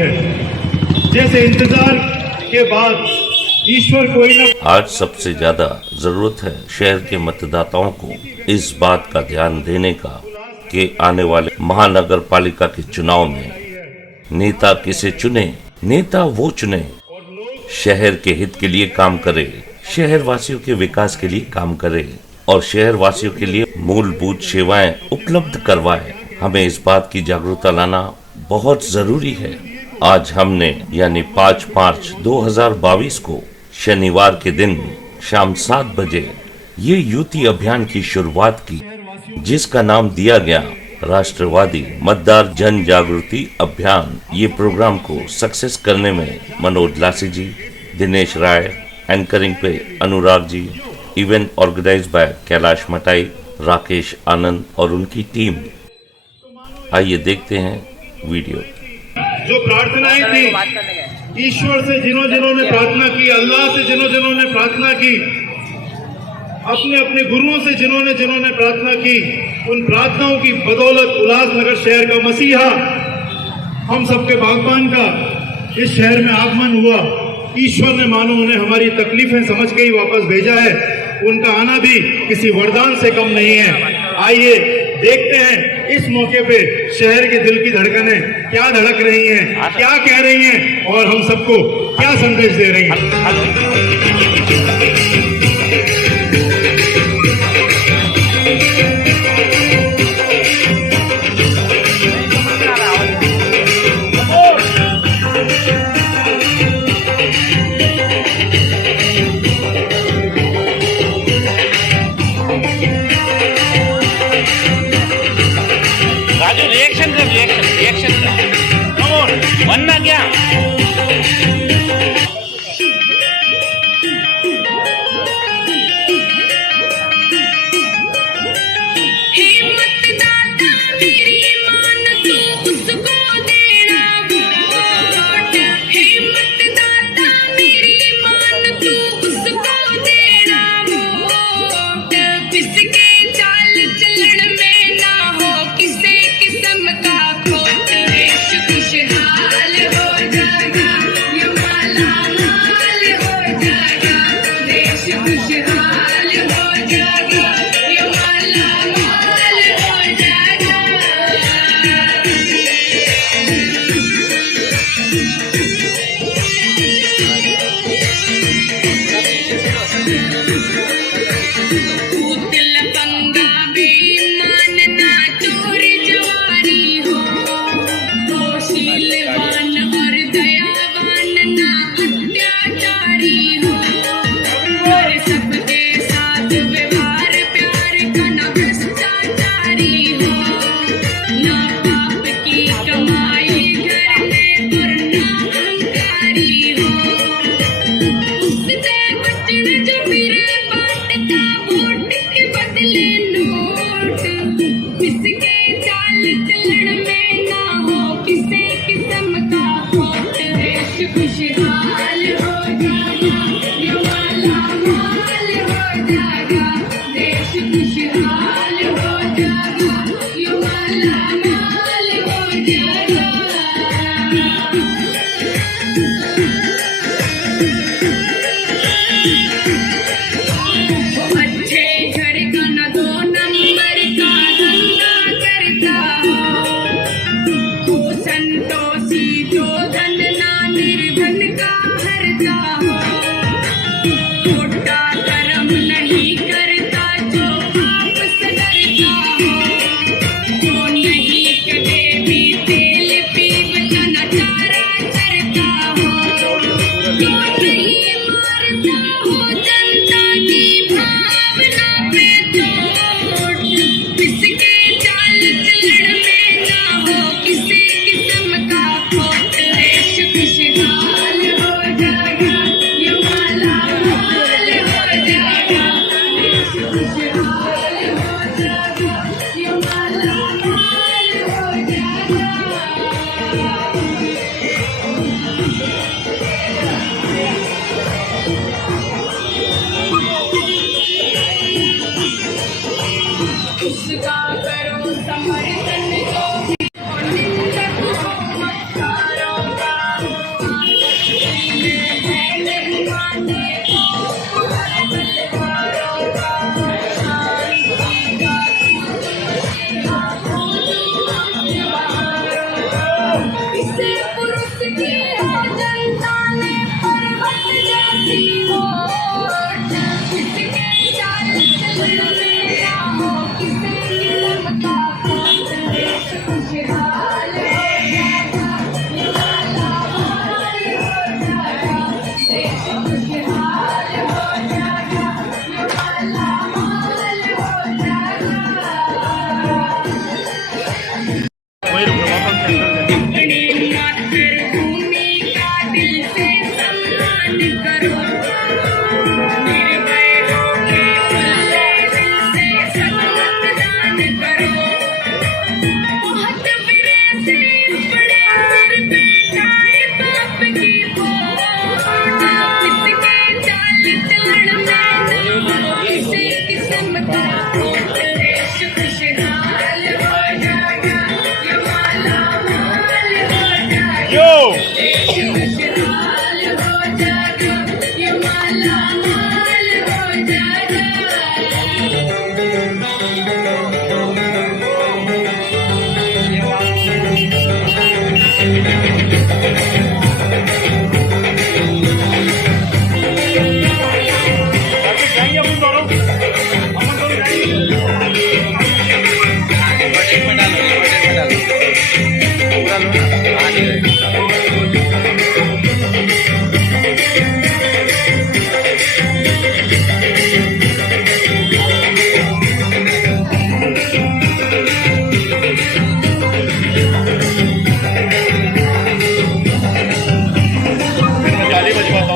जैसे इंतजार के बाद ईश्वर कोई न। आज सबसे ज्यादा जरूरत है शहर के मतदाताओं को इस बात का ध्यान देने का कि आने वाले महानगर पालिका के चुनाव में नेता किसे चुने। नेता वो चुने शहर के हित के लिए काम करे, शहर वासियों के विकास के लिए काम करे और शहर वासियों के लिए मूलभूत सेवाएं उपलब्ध करवाए। हमें इस बात की जागरूकता लाना बहुत जरूरी है। आज हमने यानी 5/5/2022 को शनिवार के दिन शाम 7 बजे ये युति अभियान की शुरुआत की, जिसका नाम दिया गया राष्ट्रवादी मतदार जन जागृति अभियान। ये प्रोग्राम को सक्सेस करने में मनोज लासी जी, दिनेश राय, एंकरिंग पे Anurag ji, event organise by Kailash Matai, Rakesh Anand और उनकी टीम। आइए देखते हैं वीडियो। जो प्रार्थनाएं थी ईश्वर से, जिन्होंने प्रार्थना की, अल्लाह से जिन्होंने प्रार्थना की, अपने अपने गुरुओं से जिन्होंने प्रार्थना की, उन प्रार्थनाओं की बदौलत उल्लासनगर शहर का मसीहा, हम सबके बागबान का इस शहर में आगमन हुआ। ईश्वर ने मानो उन्हें हमारी तकलीफें समझ के ही वापस भेजा है। उनका आना भी किसी वरदान से कम नहीं है। आइए देखते हैं इस मौके पे शहर के दिल की धड़कनें क्या धड़क रही हैं, क्या कह रही हैं और हम सबको क्या संदेश दे रही हैं। रिएक्शन बनना क्या।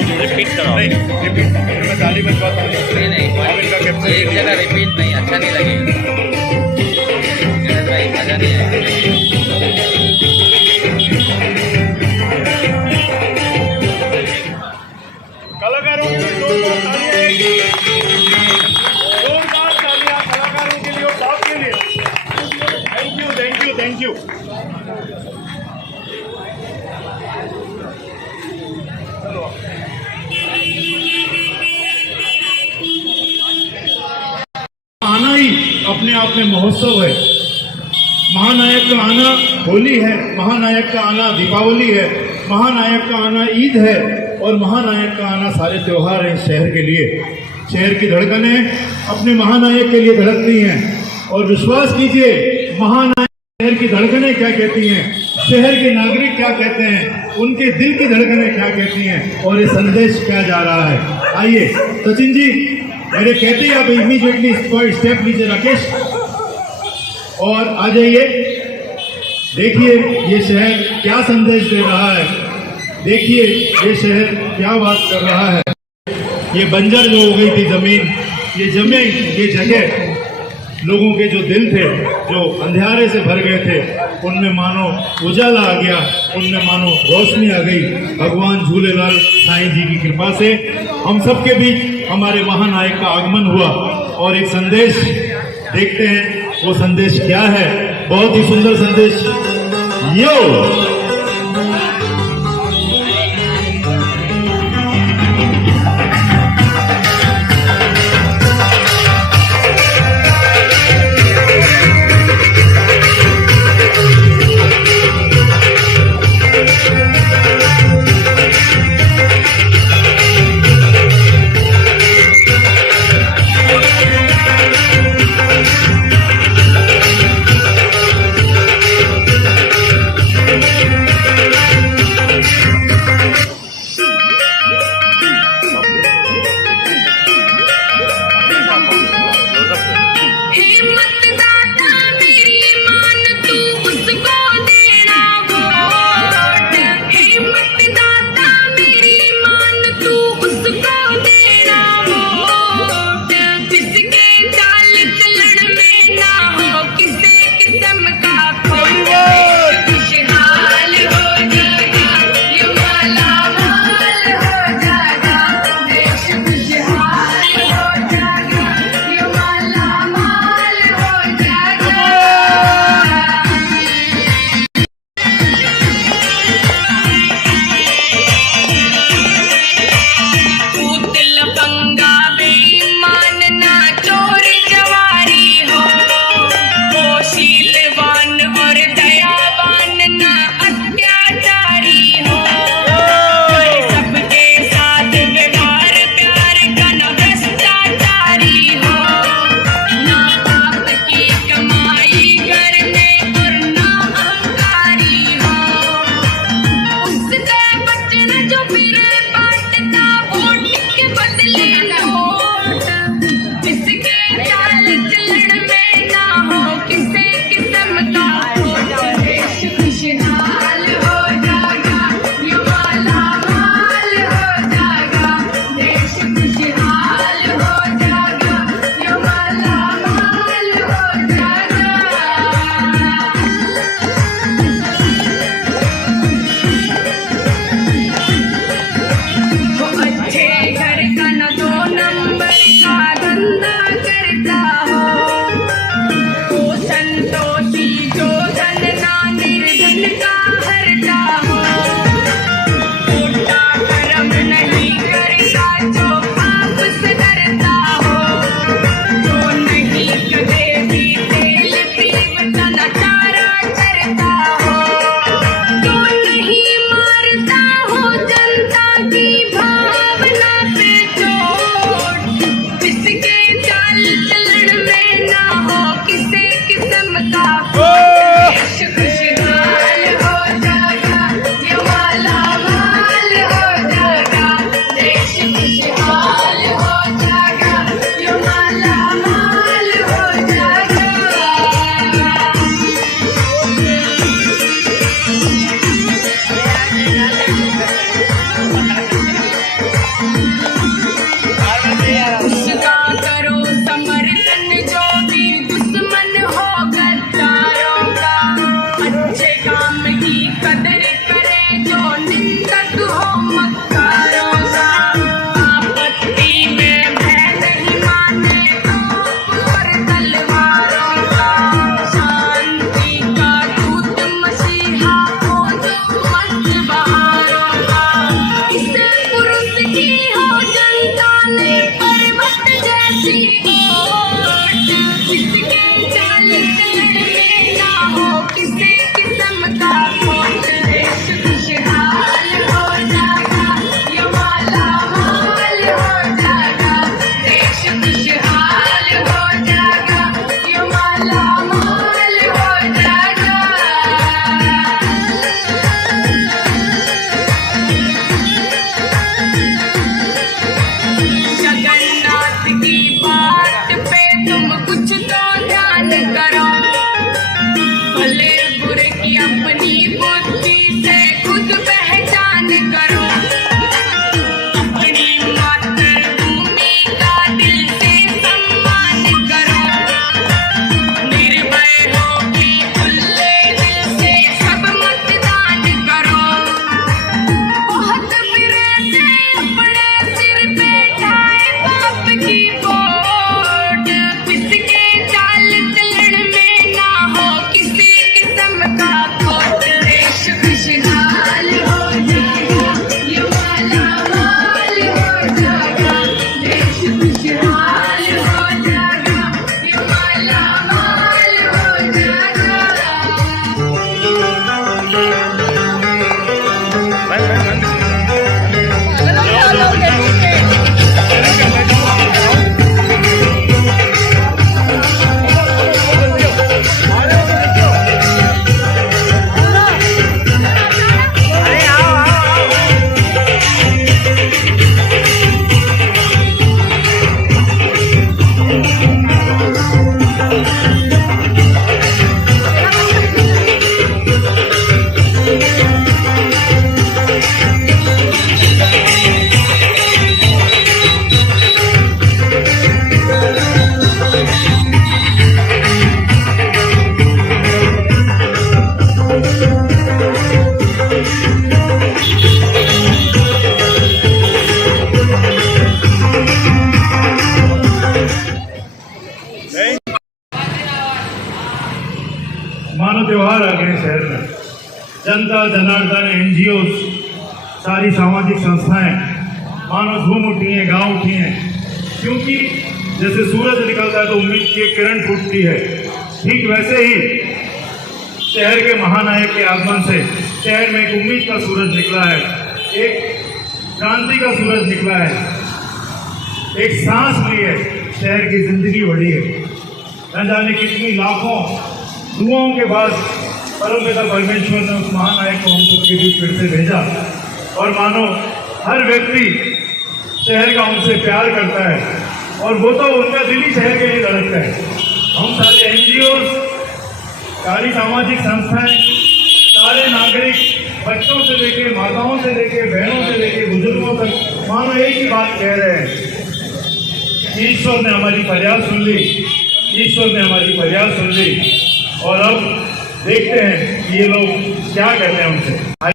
रिपीट करो नहीं रिपीट मैं ताली बजवाता हूँ नहीं नहीं आप इनका कैप्टन एक जगह रिपीट नहीं अच्छा नहीं लगेगा भाई मजा नहीं आएगा कलाकारों के लिए जोरदार तालियां जोरदार तालियां कलाकारों के लिए और साहब के लिए थैंक यू आना ही अपने आप में महोत्सव है। महानायक का आना होली है, महानायक का आना दीपावली है, महानायक का आना ईद है और महानायक का आना सारे त्योहार हैं शहर के लिए। शहर की धड़कनें अपने महानायक के लिए धड़कती हैं और विश्वास कीजिए महानायक शहर की धड़कनें क्या कहती हैं, शहर के नागरिक क्या कहते हैं, उनके दिल की धड़कनें क्या कहती हैं और ये संदेश क्या जा रहा है। आइए सचिन जी मेरे कहते ही आप इमीडिएटली स्टेप लीजिए राकेश और आ जाइए। देखिए ये शहर क्या संदेश दे रहा है, देखिए ये शहर क्या बात कर रहा है। ये बंजर जो हो गई थी जमीन, ये जगह लोगों के जो दिल थे जो अंधेरे से भर गए थे उनमें मानो उजाला आ गया, उनमें मानो रोशनी आ गई। भगवान झूलेलाल साईं जी की कृपा से हम सबके बीच हमारे महानायक का आगमन हुआ और एक संदेश देखते हैं वो संदेश क्या है। बहुत ही सुंदर संदेश। यो जनता जनार्दन एनजीओ, सारी सामाजिक संस्थाएं मानो झूम उठी हैं, गाँव उठी हैं, क्योंकि जैसे सूरज निकलता है तो उम्मीद की एक किरण फूटती है, ठीक वैसे ही शहर के महानायक के आगमन से शहर में एक उम्मीद का सूरज निकला है, एक क्रांति का सूरज निकला है, एक सांस ली है, शहर की जिंदगी बढ़ी है। न जाने कितनी लाखों दुआओं के बाद परमपिता परमेश्वर ने उस महानायक को हम सबके बीच फिर से भेजा, और मानो हर व्यक्ति शहर का उनसे प्यार करता है, और वो तो उनका दिल ही शहर के लिए धड़कता है। हम सारे एनजीओ, सारी सामाजिक संस्थाएं, सारे नागरिक, बच्चों से लेके माताओं से लेके बहनों से लेके बुजुर्गों तक मानो एक ही बात कह रहे हैं, ईश्वर ने हमारी फरियाद सुन ली, ईश्वर ने हमारी फरियाद सुन ली, और अब देखते हैं कि ये लोग क्या कहते हैं उनसे।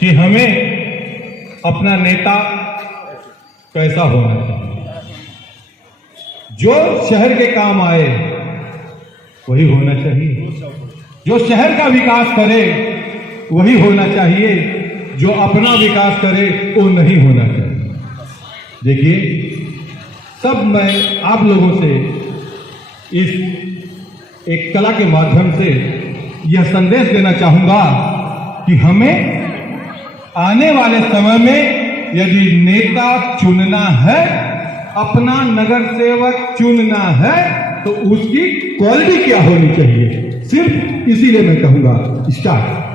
कि हमें अपना नेता कैसा होना चाहिए, जो शहर के काम आए वही होना चाहिए, जो शहर का विकास करे वही होना चाहिए, जो अपना विकास करे वो नहीं होना चाहिए। देखिए, सब मैं आप लोगों से इस एक कला के माध्यम से यह संदेश देना चाहूंगा कि हमें आने वाले समय में यदि नेता चुनना है, अपना नगर सेवक चुनना है, तो उसकी क्वालिटी क्या होनी चाहिए, सिर्फ इसीलिए मैं कहूंगा स्टार्ट।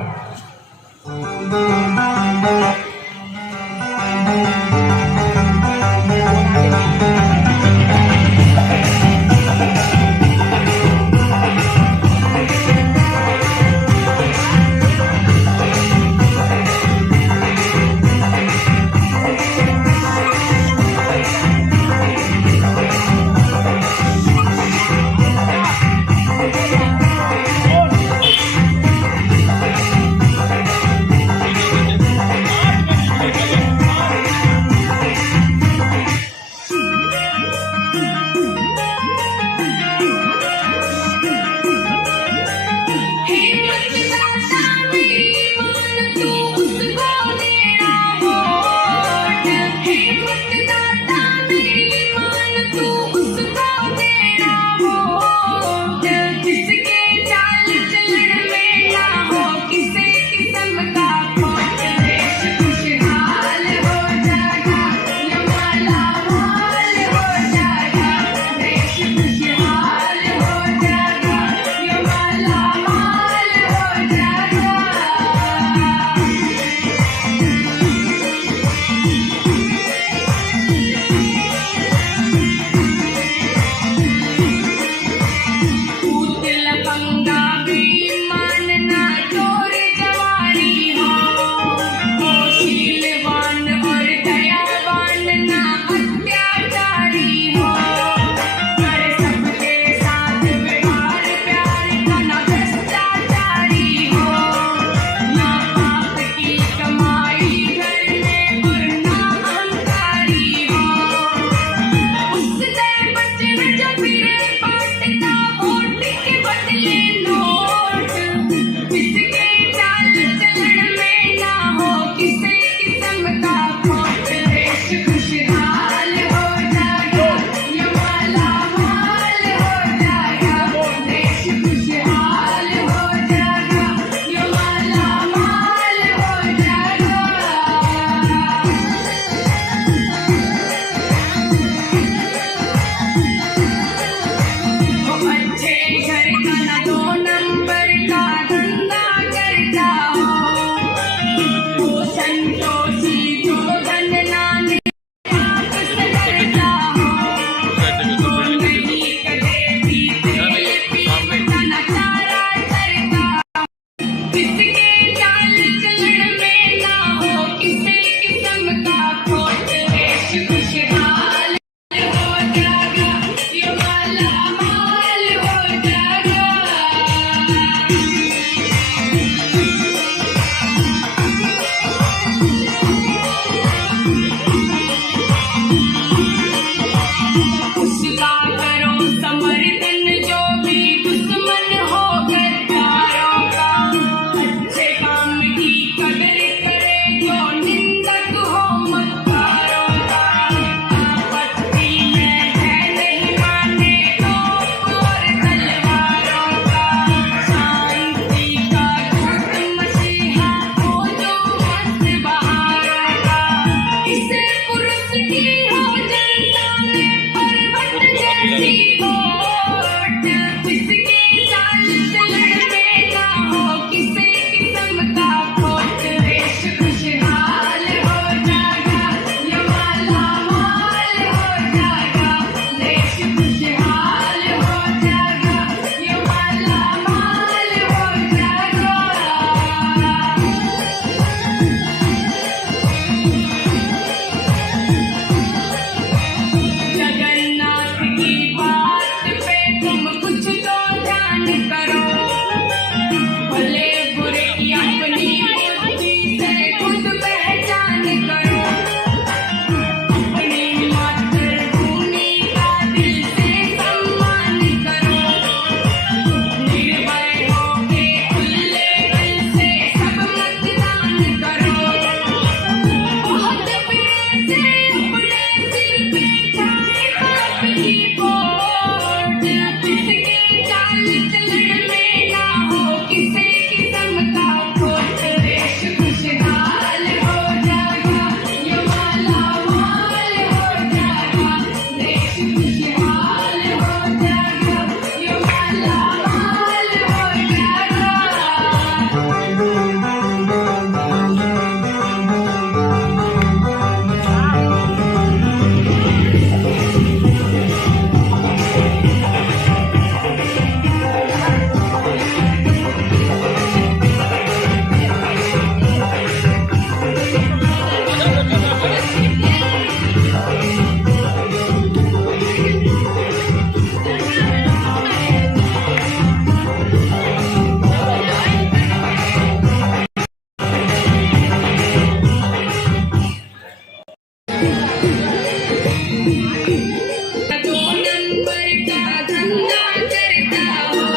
दो नंबर का धंधा करता हो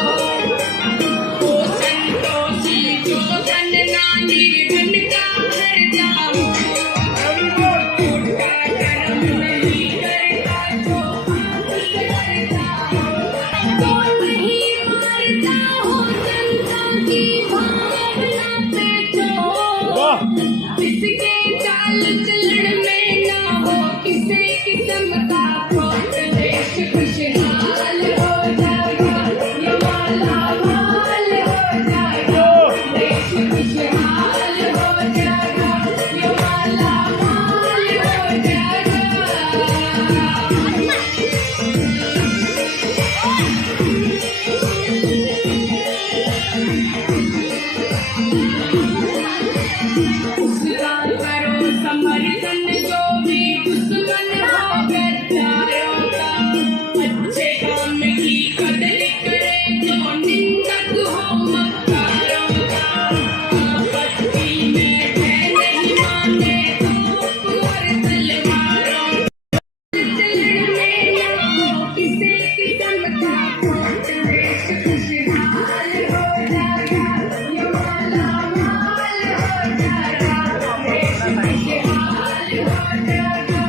संतोषी जो धननानी बनता हरता हो उठा कर्म नहीं करता जो पाप करता हो तो नहीं मारता हो जनता की भावना पे जो किसके चाल चलन में ना हो किसी किस्म का खोट देश खुशहाल हो जाएगा ये माला माल हो जाएगा देश खुशहाल हो जाएगा ये माला माल हो जाएगा उसका करो समर्थन जो भी दुश्मन हो गद्दारों का अच्छे काम की कदर करे जो निंदक हो मक्कारों का आपत्ति में भय नहीं माने तोप और तलवारों चलन में ना हो किसी किस्म का खोट देश खुशहाल हो जाएगा ये माला माल हो जाएगा देश खुशहाल हो जाएगा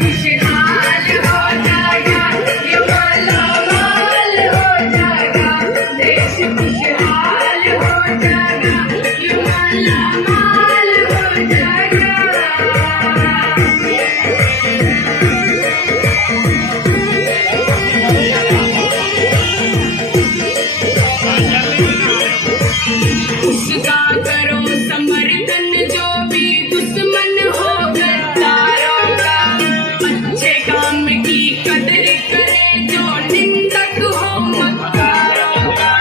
खुशहाल हो जाएगा, ये माला माल हो जाएगा। देश खुशहाल हो जाएगा, ये माला माल हो जाएगा। उसका करो समर्थन जो भी दुश्मन हो गद्दारों का, अच्छे काम की कदर करे जो निंदक हो मक्कारों का।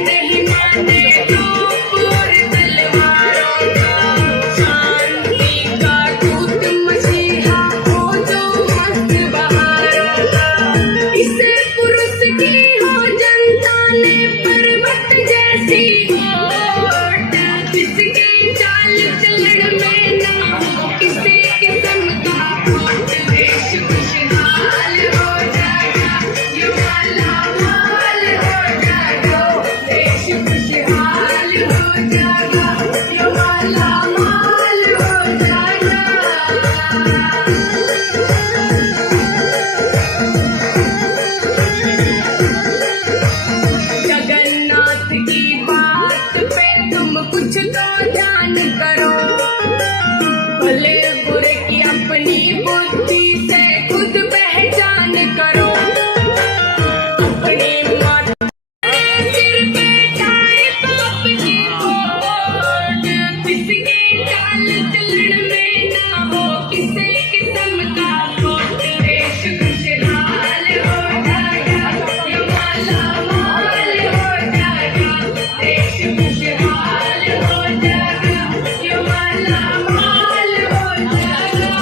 नहीं माने तोप और तलवारों का, शांति का दूत मसीहा हो जो मस्त बहारों का। इसे पुरुष की हो जनता ने पर्वत जैसी वोट, किसके चाल चलन में ना हो किसी किस्म का खोट। देश खुशहाल हो जाएगा, ये माला माल हो जाएगा। देश खुशहाल हो जाएगा, ये माला माल हो जाएगा। जगन्नाथ की बात पे तुम कुछ तो ध्यान करो, भले बुरे की अपनी बुद्धि से खुद पहचान करो। अपनी माता के सिर पे जाए पाप की वोट, किसके चाल चलन में ना हो किसी किस्म का खोट। देश खुशहाल हो जाएगा, ये माला माल हो जाएगा। देश खुशहाल हो जाएगा, ये माला माल हो जाएगा।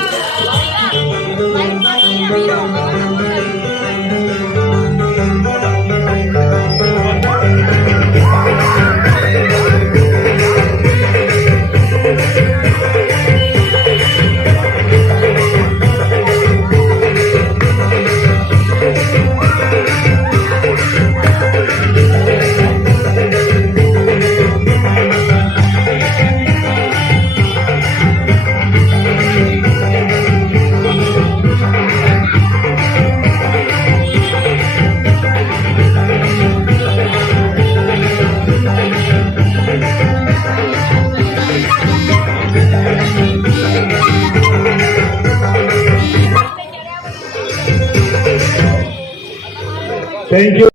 Thank you.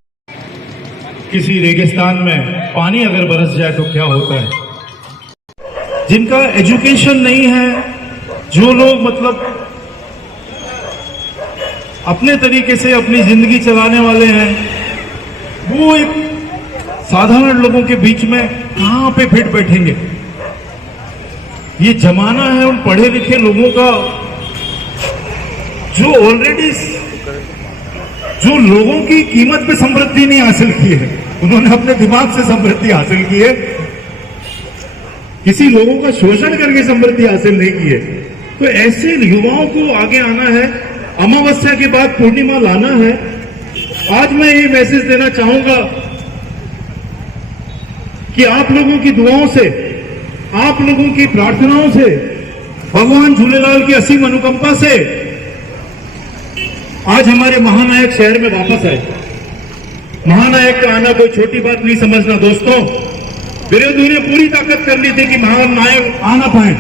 किसी रेगिस्तान में पानी अगर बरस जाए तो क्या होता है? जिनका एजुकेशन नहीं है, जो लोग मतलब अपने तरीके से अपनी जिंदगी चलाने वाले हैं, वो एक साधारण लोगों के बीच में कहां पे फिट बैठेंगे? ये जमाना है उन पढ़े लिखे लोगों का जो ऑलरेडी जो लोगों की कीमत पे समृद्धि नहीं हासिल की है, उन्होंने अपने दिमाग से समृद्धि हासिल की है, किसी लोगों का शोषण करके समृद्धि हासिल नहीं की है। तो ऐसे युवाओं को आगे आना है, अमावस्या के बाद पूर्णिमा लाना है। आज मैं ये मैसेज देना चाहूंगा कि आप लोगों की दुआओं से, आप लोगों की प्रार्थनाओं से, भगवान झूलेलाल की असीम अनुकंपा से आज हमारे महानायक शहर में वापस आए। महानायक का आना कोई छोटी बात नहीं समझना दोस्तों। विरोधियों ने पूरी ताकत कर ली थी कि महानायक आ ना पाए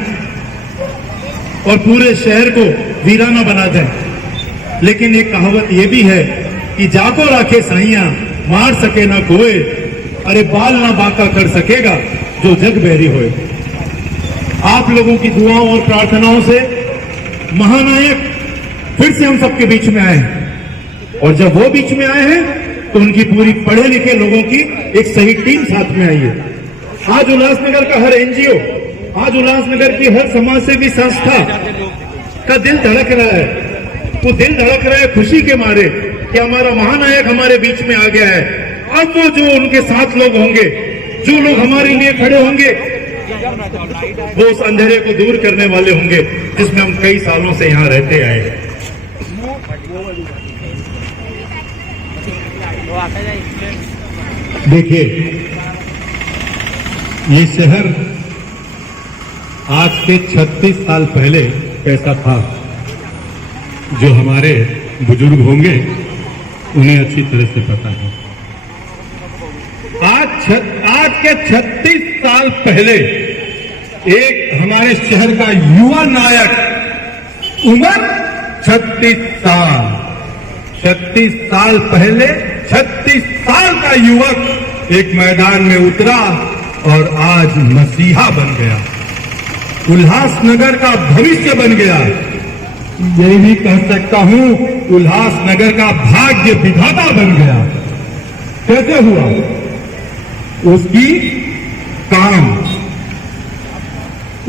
और पूरे शहर को वीराना बना जाए। लेकिन एक कहावत यह भी है कि जाको राखे सैया मार सके ना कोई, अरे बाल ना बाका कर सकेगा जो जग बहरी होए। आप लोगों की दुआओं और प्रार्थनाओं से महानायक फिर से हम सबके बीच में आए हैं, और जब वो बीच में आए हैं तो उनकी पूरी पढ़े लिखे लोगों की एक सही टीम साथ में आई है। आज उल्लासनगर का हर एनजीओ, आज उल्लासनगर की हर समाज सेवी संस्था का दिल धड़क रहा है। वो दिल धड़क रहा है खुशी के मारे कि हमारा महानायक हमारे बीच में आ गया है। अब वो जो उनके साथ लोग होंगे, जो लोग हमारे लिए खड़े होंगे, वो उस अंधेरे को दूर करने वाले होंगे जिसमें हम कई सालों से यहाँ रहते आए हैं। देखिए, ये शहर आज से 36 साल पहले कैसा था, जो हमारे बुजुर्ग होंगे उन्हें अच्छी तरह से पता है। आज के 36 साल पहले एक हमारे शहर का युवा नायक, उम्र 36 साल पहले 36 साल का युवक एक मैदान में उतरा और आज मसीहा बन गया, उल्लासनगर का भविष्य बन गया। यही भी कह सकता हूं, उल्लासनगर का भाग्य विधाता बन गया। कैसे हुआ? उसकी काम,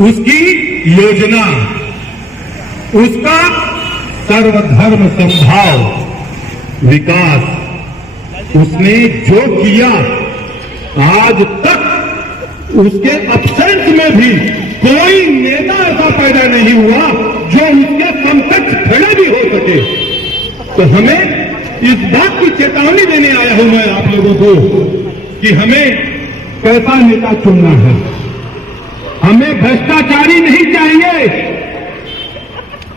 उसकी योजना, उसका सर्वधर्म समभाव विकास, उसने जो किया, आज तक उसके अब्सेंस में भी कोई नेता ऐसा पैदा नहीं हुआ जो उसके समकक्ष खड़े भी हो सके। तो हमें इस बात की चेतावनी देने आया हूं मैं आप लोगों को कि हमें कैसा नेता चुनना है। हमें भ्रष्टाचारी नहीं चाहिए,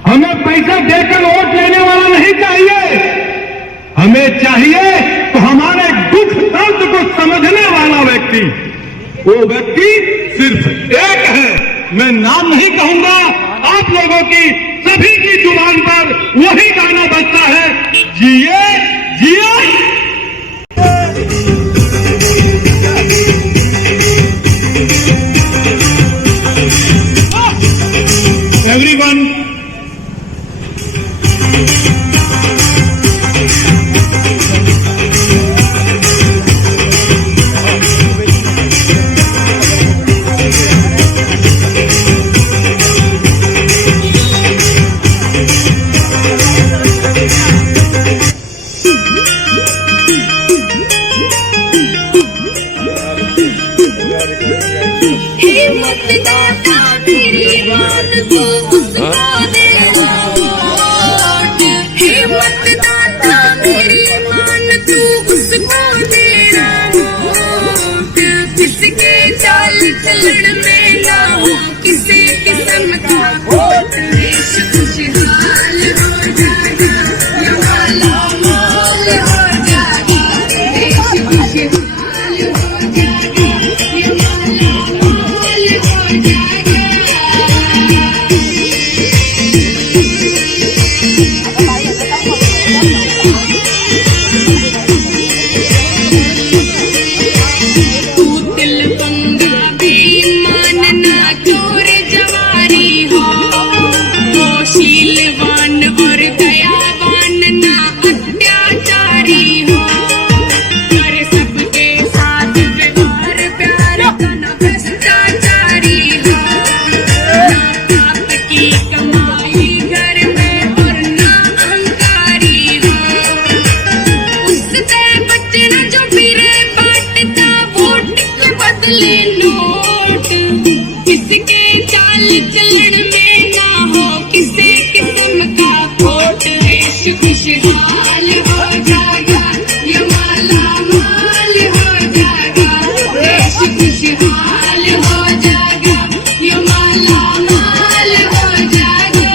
हमें पैसा देकर वोट लेने वाला नहीं चाहिए। हमें चाहिए तो हमारे दुख दर्द को समझने वाला व्यक्ति। वो व्यक्ति सिर्फ एक है, मैं नाम नहीं कहूंगा, आप लोगों की सभी की जुबान पर वही गाना बजता है, जिए जिए। एवरीवन, चलन में ना हो किसी किस्म का वोट, देश खुशहाल हो जाएगा, ये वाला माल हो जाएगा, देश खुशहाल हो जाएगा, ये वाला माल हो जाएगा। खुशहाल हो जाएगा, ये माला माल हो जाएगा, देश खुशहाल हो जाएगा, ये माला माल हो जाएगा।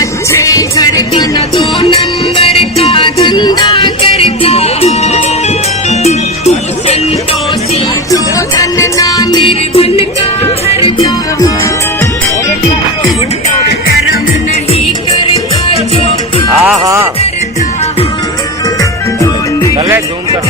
अच्छे घर का न 2 नंबर का धंधा करके संतोषी शोधन ना निर्गुण का हर कर्म नहीं करता जो हाँ चले जूम कर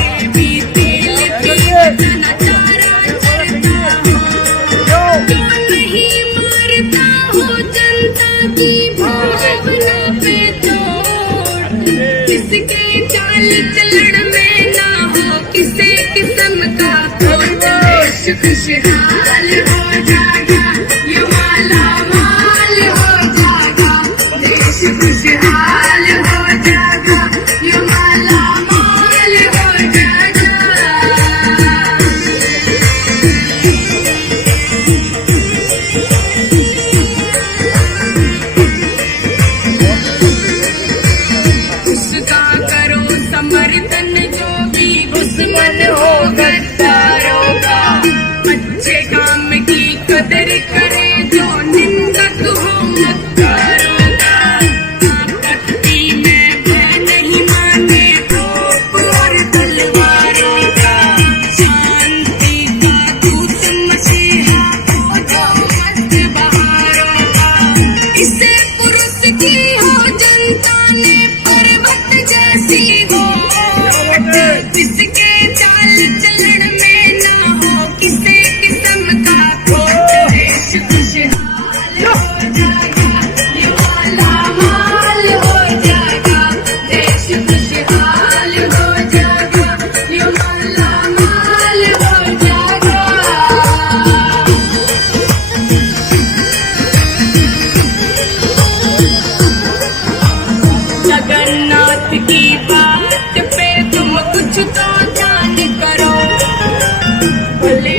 नहीं मारता हो जनता की भावना पे चोट, किसके चाल चलन में ना हो किसी किस्म का खोट, देश खुशहाल हो जाएगा, ये माला माल हो जाएगा, देश खुशहाल हो जाएगा, ये माला माल हो जाएगा। उसका करो समर्थन, जो भी दुश्मन होगा चलन में ना हो किसी किस्म का खोट। देश खुशहाल हो जाएगा, ये माला माल हो जाएगा। देश खुशहाल हो जाएगा, ये माला माल हो जाएगा। जगन्नाथ की बात पे तुम कुछ तो ध्यान करो। भले